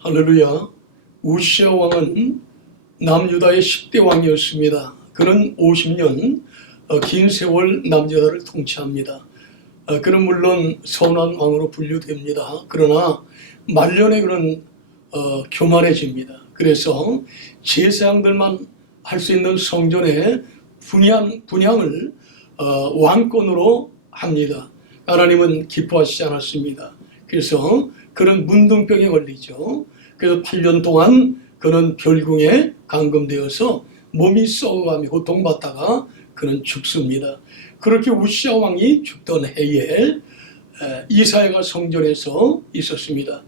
할렐루야. 우시아 왕은 남유다의 10대 왕이었습니다. 그는 50년 긴 세월 남유다를 통치합니다. 그는 물론 선한 왕으로 분류됩니다. 그러나 말년에 그는 교만해집니다. 그래서 제사장들만 할 수 있는 성전의 분향을 왕권으로 합니다. 하나님은 기뻐하시지 않았습니다. 그래서 그는 문둥병에 걸리죠. 그래서 8년 동안 그는 별궁에 감금되어서 몸이 썩어가며 고통받다가 그는 죽습니다. 그렇게 우시아 왕이 죽던 해에 이사야가 성전에서 있었습니다.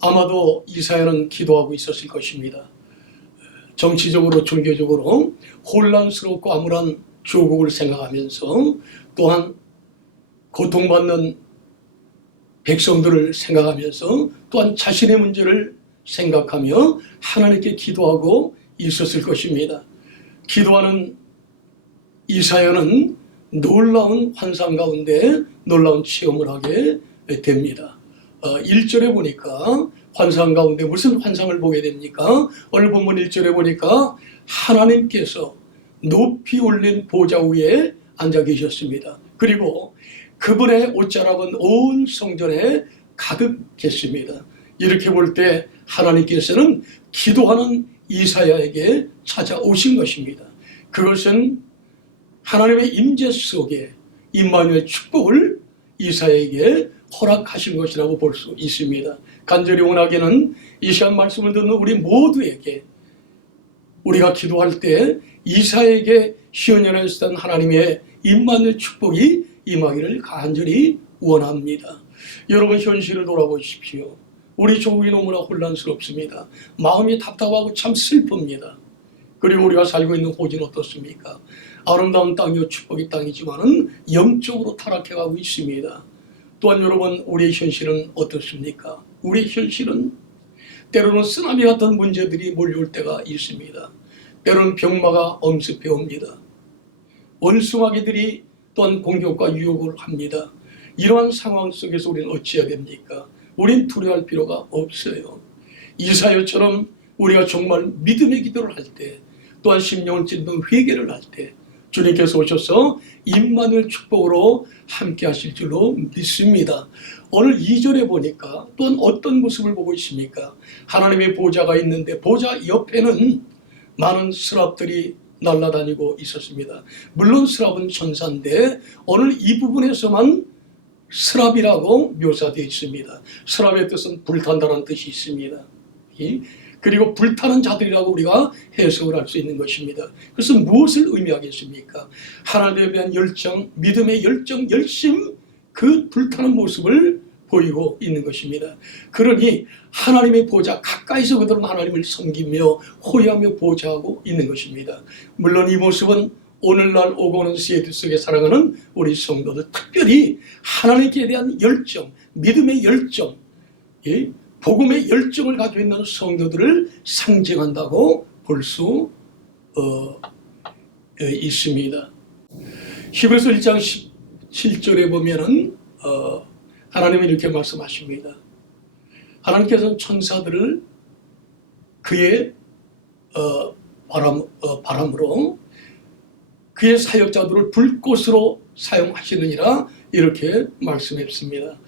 아마도 이사야는 기도하고 있었을 것입니다. 정치적으로 종교적으로 혼란스럽고 암울한 조국을 생각하면서 또한 고통받는 백성들을 생각하면서 또한 자신의 문제를 생각하며 하나님께 기도하고 있었을 것입니다. 기도하는 이사야는 놀라운 환상 가운데 놀라운 체험을 하게 됩니다. 1절에 보니까 환상 가운데 무슨 환상을 보게 됩니까? 오늘 본문 1절에 보니까 하나님께서 높이 올린 보좌 위에 앉아 계셨습니다. 그리고 그분의 옷자락은 온 성전에 가득했습니다. 이렇게 볼 때 하나님께서는 기도하는 이사야에게 찾아오신 것입니다. 그것은 하나님의 임재 속에 임마누엘 축복을 이사야에게 허락하신 것이라고 볼 수 있습니다. 간절히 원하기는 이 시간 말씀을 듣는 우리 모두에게 우리가 기도할 때 이사야에게 시온연에 있었던 하나님의 임마누엘 축복이 임하기를 간절히 원합니다. 여러분 현실을 돌아보십시오. 우리 조국이 너무나 혼란스럽습니다. 마음이 답답하고 참 슬픕니다. 그리고 우리가 살고 있는 호주는 어떻습니까? 아름다운 땅이요 축복의 땅이지만은 영적으로 타락해가고 있습니다. 또한 여러분 우리의 현실은 어떻습니까? 우리의 현실은 때로는 쓰나미 같은 문제들이 몰려올 때가 있습니다. 때로는 병마가 엄습해 옵니다. 원수마귀들이 또한 공격과 유혹을 합니다. 이러한 상황 속에서 우리는 어찌해야 됩니까? 우린 두려워할 필요가 없어요. 이사야처럼 우리가 정말 믿음의 기도를 할 때 또한 심령을 찢는 회개를 할 때 주님께서 오셔서 임마누엘 축복으로 함께 하실 줄로 믿습니다. 오늘 2절에 보니까 또한 어떤 모습을 보고 있습니까? 하나님의 보좌가 있는데 보좌 옆에는 많은 스랍들이 날아다니고 있었습니다. 물론 스랍은 천사인데 오늘 이 부분에서만 스랍이라고 묘사되어 있습니다. 스랍의 뜻은 불탄다는 뜻이 있습니다. 그리고 불타는 자들이라고 우리가 해석을 할 수 있는 것입니다. 그래서 무엇을 의미하겠습니까? 하나님에 대한 열정, 믿음의 열정, 열심, 그 불타는 모습을 보이고 있는 것입니다. 그러니 하나님의 보좌 가까이서 그들은 하나님을 섬기며 호위하며 보좌하고 있는 것입니다. 물론 이 모습은 오늘날 오고 오는 시대 속에 살아가는 우리 성도들, 특별히 하나님께 대한 열정, 믿음의 열정, 복음의 열정을 가지고 있는 성도들을 상징한다고 볼 수 있습니다. 히브리서 1장 17절에 보면은 하나님이 이렇게 말씀하십니다. 하나님께서는 천사들을 그의 바람으로 그의 사역자들을 불꽃으로 사용하시느니라 이렇게 말씀했습니다.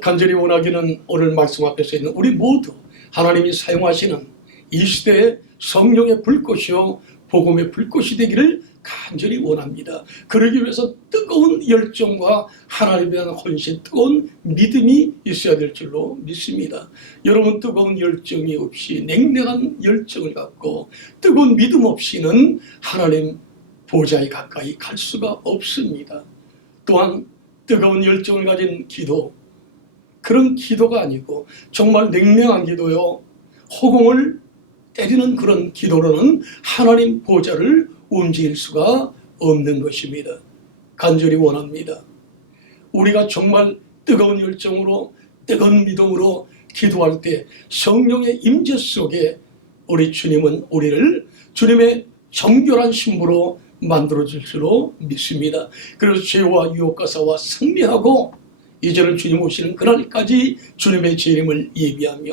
간절히 원하기는 오늘 말씀 앞에 있는 우리 모두 하나님이 사용하시는 이 시대의 성령의 불꽃이요 복음의 불꽃이 되기를 간절히 원합니다. 그러기 위해서 뜨거운 열정과 하나님에 대한 헌신, 뜨거운 믿음이 있어야 될 줄로 믿습니다. 여러분 뜨거운 열정이 없이 냉랭한 열정을 갖고 뜨거운 믿음 없이는 하나님 보좌에 가까이 갈 수가 없습니다. 또한 뜨거운 열정을 가진 기도, 그런 기도가 아니고 정말 냉랭한 기도요, 허공을 때리는 그런 기도로는 하나님 보좌를 움직일 수가 없는 것입니다. 간절히 원합니다. 우리가 정말 뜨거운 열정으로 뜨거운 믿음으로 기도할 때 성령의 임재 속에 우리 주님은 우리를 주님의 정결한 신부로 만들어줄 줄로 믿습니다. 그래서 죄와 유혹과 싸워 승리하고 이제는 주님 오시는 그날까지 주님의 재림을 예비하며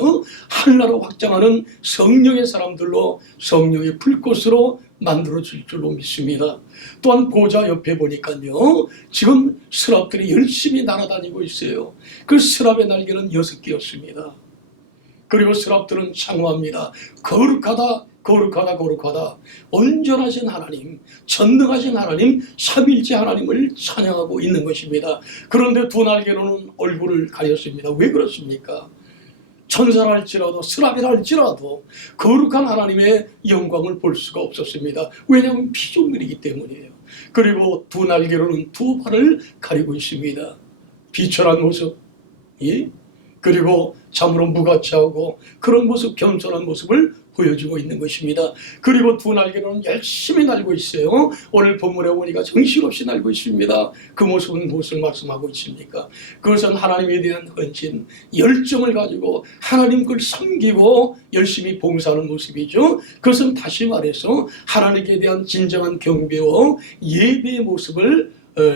하늘나라 확장하는 성령의 사람들로 성령의 불꽃으로 만들어질 줄로 믿습니다. 또한 보좌 옆에 보니까요, 지금 스랍들이 열심히 날아다니고 있어요. 그 스랍의 날개는 6개였습니다. 그리고 스랍들은 창호합니다. 거룩하다, 거룩하다, 거룩하다. 온전하신 하나님, 전능하신 하나님, 삼일째 하나님을 찬양하고 있는 것입니다. 그런데 두 날개로는 얼굴을 가렸습니다. 왜 그렇습니까? 천사라 할지라도 스랍이라 할지라도 거룩한 하나님의 영광을 볼 수가 없었습니다. 왜냐하면 피조물이기 때문이에요. 그리고 두 날개로는 두 발을 가리고 있습니다. 비천한 모습, 예? 그리고 참으로 무가치하고 그런 모습, 겸손한 모습을 보여주고 있는 것입니다. 그리고 두 날개로는 열심히 날고 있어요. 오늘 본문에 보니까 정신없이 날고 있습니다. 그 모습은 무엇을 말씀하고 있습니까? 그것은 하나님에 대한 헌신, 열정을 가지고 하나님 걸 섬기고 열심히 봉사하는 모습이죠. 그것은 다시 말해서 하나님께 대한 진정한 경배와 예배의 모습을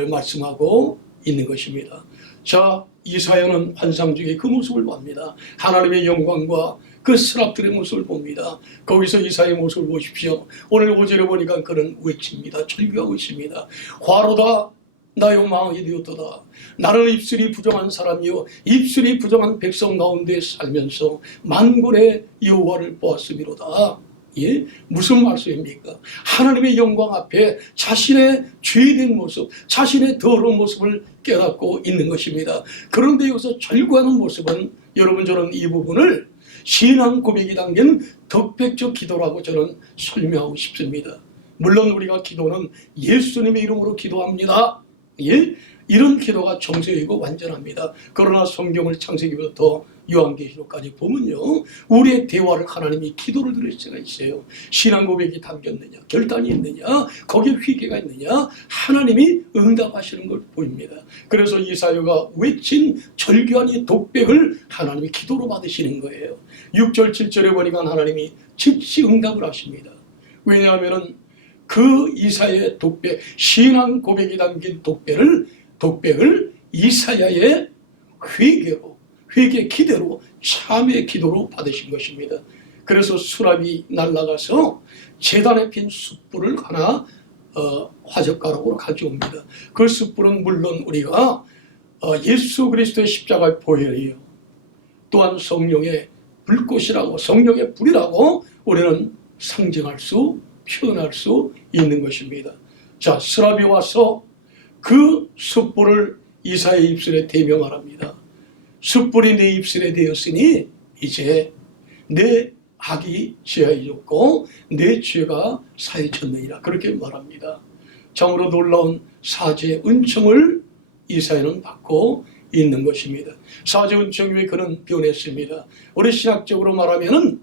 말씀하고 있는 것입니다. 자, 이사야는 환상 중에 그 모습을 봅니다. 하나님의 영광과 그 스랍들의 모습을 봅니다. 거기서 이사야의 모습을 보십시오. 오늘 5절에 보니까 그는 외칩니다. 절규하고 있습니다. 화로다, 나여 망하게 되었도다. 나는 입술이 부정한 사람이요 입술이 부정한 백성 가운데 살면서 만군의 여호와를 보았음이로다. 예? 무슨 말씀입니까? 하나님의 영광 앞에 자신의 죄된 모습, 자신의 더러운 모습을 깨닫고 있는 것입니다. 그런데 여기서 절구하는 모습은 여러분, 저는 이 부분을 신앙 고백이 담긴 덕백적 기도라고 저는 설명하고 싶습니다. 물론 우리가 기도는 예수님의 이름으로 기도합니다. 예? 이런 기도가 정서이고 완전합니다. 그러나 성경을 창세기부터 요한계시록까지 보면요, 우리의 대화를 하나님이 기도를 들을 수가 있어요. 신앙 고백이 담겼느냐, 결단이 있느냐, 거기에 회개가 있느냐, 하나님이 응답하시는 걸 보입니다. 그래서 이사야가 외친 절규한 이 독백을 하나님이 기도로 받으시는 거예요. 6절 7절에 보니까 하나님이 즉시 응답을 하십니다. 왜냐하면 그 이사야의 독백, 신앙 고백이 담긴 독백을 이사야의 회개 기대로, 참의 기도로 받으신 것입니다. 그래서 수랍이 날아가서 제단에 핀 숯불을 하나 화젓가락으로 가져옵니다. 그 숯불은 물론 우리가 예수 그리스도의 십자가의 보혈이에요. 또한 성령의 불꽃이라고, 성령의 불이라고 우리는 상징할 수, 표현할 수 있는 것입니다. 자, 수랍이 와서 그 숯불을 이사야의 입술에 대명하랍니다. 숯불이 내 입술에 되었으니 이제 내 악이 제하여졌고 내 죄가 사해졌느니라, 그렇게 말합니다. 참으로 놀라운 사죄 은총을 이사야는 받고 있는 것입니다. 사죄 은총 위에 그는 변했습니다. 우리 신학적으로 말하면은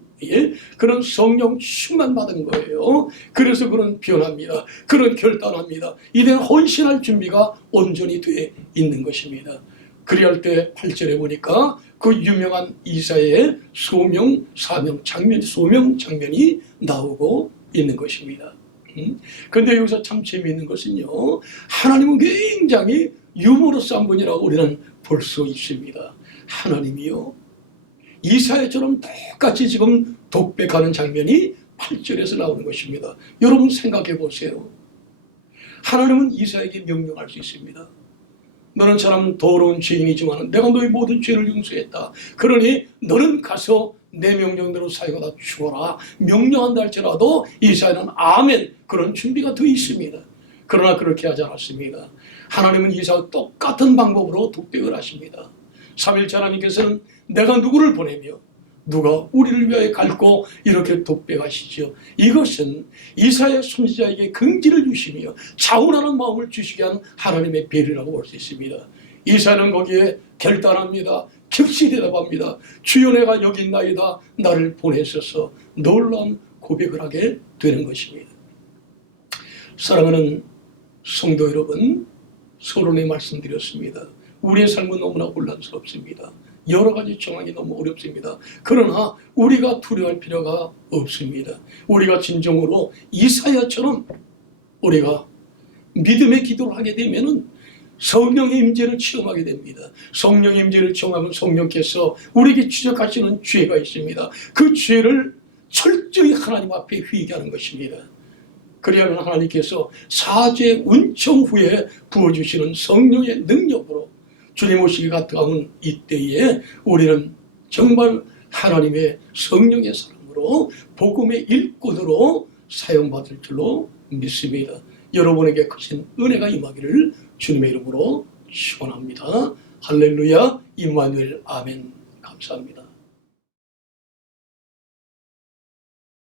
그는 성령 충만 받은 거예요. 그래서 그는 변합니다. 그는 결단합니다. 이제는 헌신할 준비가 온전히 돼 있는 것입니다. 그리할 때 8절에 보니까 그 유명한 이사야의 소명, 사명, 장면, 소명 장면이 나오고 있는 것입니다. 그런데 여기서 참 재미있는 것은요, 하나님은 굉장히 유머러스한 분이라고 우리는 볼 수 있습니다. 하나님이요, 이사야처럼 똑같이 지금 독백하는 장면이 8절에서 나오는 것입니다. 여러분 생각해 보세요. 하나님은 이사야에게 명령할 수 있습니다. 너는 참 더러운 죄인이지만 내가 너의 모든 죄를 용서했다. 그러니 너는 가서 내 명령대로 사역하다 죽어라. 명령한다 할지라도 이사야는 아멘, 그런 준비가 돼 있습니다. 그러나 그렇게 하지 않았습니다. 하나님은 이사야와 똑같은 방법으로 독백을 하십니다. 삼일째 하나님께서는 내가 누구를 보내며 누가 우리를 위하여 갈고 이렇게 독백하시죠. 이것은 이사야 선지자에게 긍지를 주시며 자원하는 마음을 주시게 한 하나님의 배려라고 볼 수 있습니다. 이사야는 거기에 결단합니다. 즉시 대답합니다. 주여, 내가 여기 있나이다. 나를 보내셔서 놀라운 고백을 하게 되는 것입니다. 사랑하는 성도 여러분, 서론에 말씀드렸습니다. 우리의 삶은 너무나 혼란스럽습니다. 여러 가지 정하기 너무 어렵습니다. 그러나 우리가 두려워할 필요가 없습니다. 우리가 진정으로 이사야처럼 우리가 믿음의 기도를 하게 되면은 성령의 임재를 체험하게 됩니다. 성령의 임재를 체험하면 성령께서 우리에게 지적하시는 죄가 있습니다. 그 죄를 철저히 하나님 앞에 회개하는 것입니다. 그리하면 하나님께서 사죄 은총 후에 부어주시는 성령의 능력으로 주님 오시기 가까운 이때에 우리는 정말 하나님의 성령의 사람으로 복음의 일꾼으로 사용받을 줄로 믿습니다. 여러분에게 크신 은혜가 임하기를 주님의 이름으로 축원합니다. 할렐루야, 임마누엘, 아멘. 감사합니다.